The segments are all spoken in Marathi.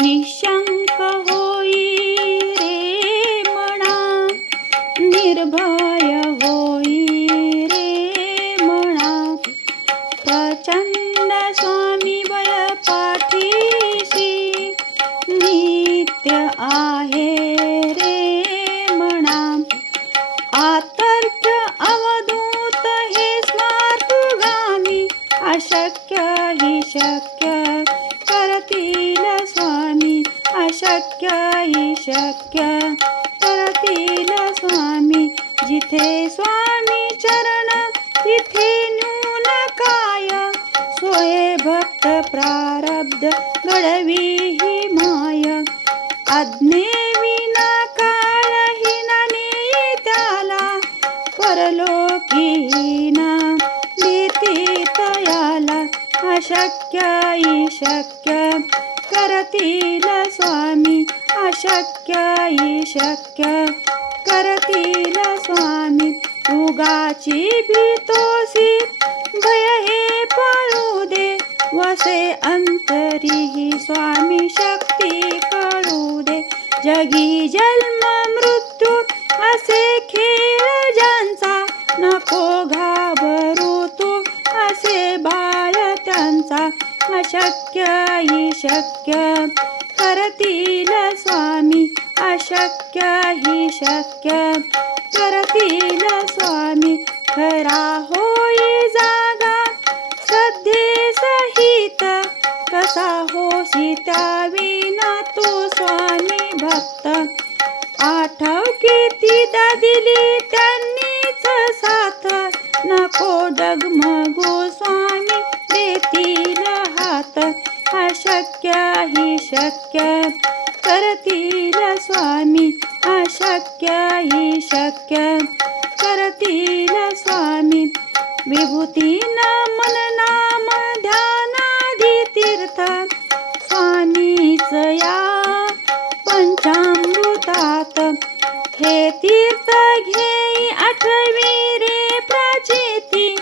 निशंक होई रे म्हणा निर्भय होई रे म्हणा प्रचंड स्वामी बळ पाठीशी नित्य आहे रे म्हणा आतर्क्य अवधूत हे स्मार्तुगामी अशक्य ही शक्य स्वामी अशक्य हि शक्य. करतील स्वामी जिथे स्वामी चरण तिथे न्यून काय? सोये भक्त प्रारब्ध घडवी ही माय. आज्ञे विना काळ हिनाने त्याला परलोकीना भीती तयाला. अशक्य ही शक्य करतील स्वामी अशक्य शक्य करतील स्वामी उगाची भीतोसी. भय हे पळू दे वसे अंतरीही स्वामी शक्ती कळू दे. जगी जन्म मृत्यू असे खेळ ज्यांचा नको घाबरू तू असे बाळ त्यांचा अशक्य हि शक्य. करतील स्वामी अशक्य हि शक्य. करतील स्वामी खरा होई जागा. श्रद्धे सहित कसा हो त्या विना तो स्वामी भक्त. आठव कितीदा दिली त्यांनीच साथ. नको डगमगो शक्य करतील स्वामी. अशक्य शक्य करतील स्वामी. विभूती मन नाम ध्यानाधी तीर्थ. स्वामीच या पंचामृतात. हे तीर्थ घेई आठवी रे प्राचेती.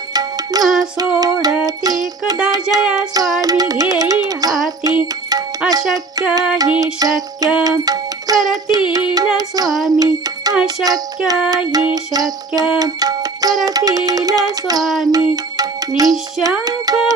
न सोडती कदा जया स्वामी घेई हाती. अशक्य ही शक्य. करतील स्वामी अशक्य ही शक्य. करतील स्वामी निशंक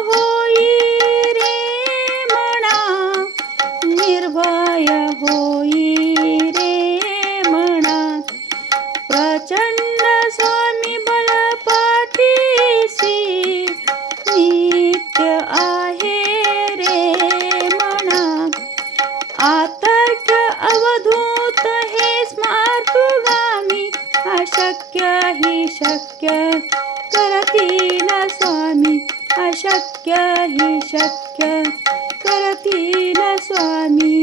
आतर्क्य अवधूत हे स्मार्तुगामी अशक्य हि शक्य करतील स्वामी अशक्य हि शक्य करतील स्वामी.